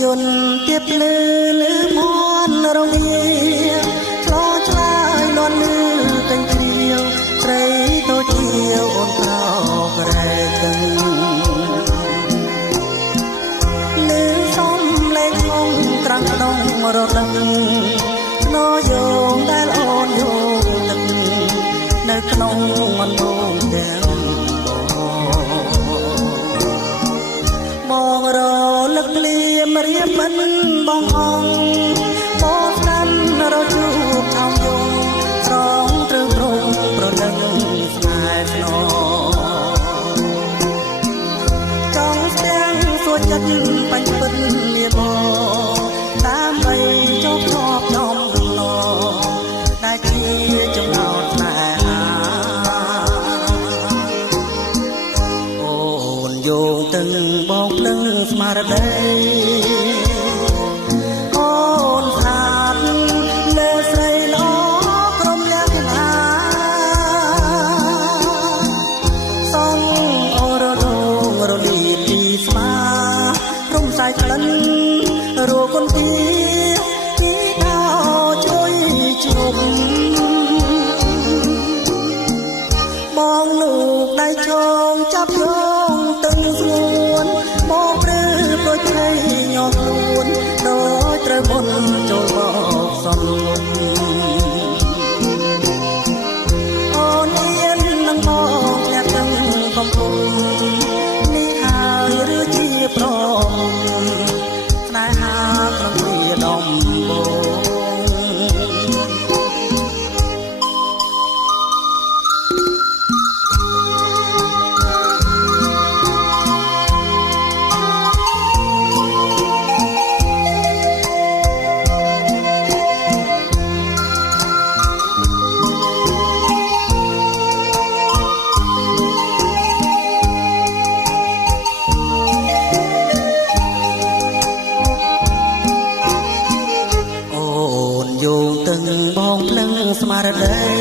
យន្តទៀតលឺលឺមន់រងាឆ្លោឆ្លើយលន់លឺកញ្ជ្រៀវត្រីតូចជាវអូនក្រោកក្រែកដឹងលឺសំលេងងក្រាំងក្នុងរដឹងណយងដែលអូនយងទឹកនៅក្នុងមណ្ឌលទាំងបងរលឹកលៀមរៀបមិនបងអង្គបងស្ដាន់រជួបថោងយងស្រងត្រឹមត្រង់ប្រដឹងស្នេហ៍ស្នងចង់ស្ទាំងសួរចិត្តបាញ់ពិតមានបងដើម្បីចប់ជាប់ដំណងដែលជាចំណោទស្នេហាអូនយោងទាំងបងភ្លឹងស្មារតីអូនស្អាតលើស្រីល្អក្រុមលក្ខណៈសងអូរដូងរលីទីស្មារំសាយក្លិនរួគុនទីទីដៅជួយជុំបងលោកដៃជងចាប់យងទឹកស្ងួនមកព្រឺប្រជ័យញោមខ្លួនដោយត្រូវមុនចូលមកសំលុបអូនមាននឹងមកធ្លាក់នឹងកំពុងនេះហើយឬជាប្រមស្នេហាក្នុងវាដំបងយោងទាំងបងភ្លឹងស្មារតី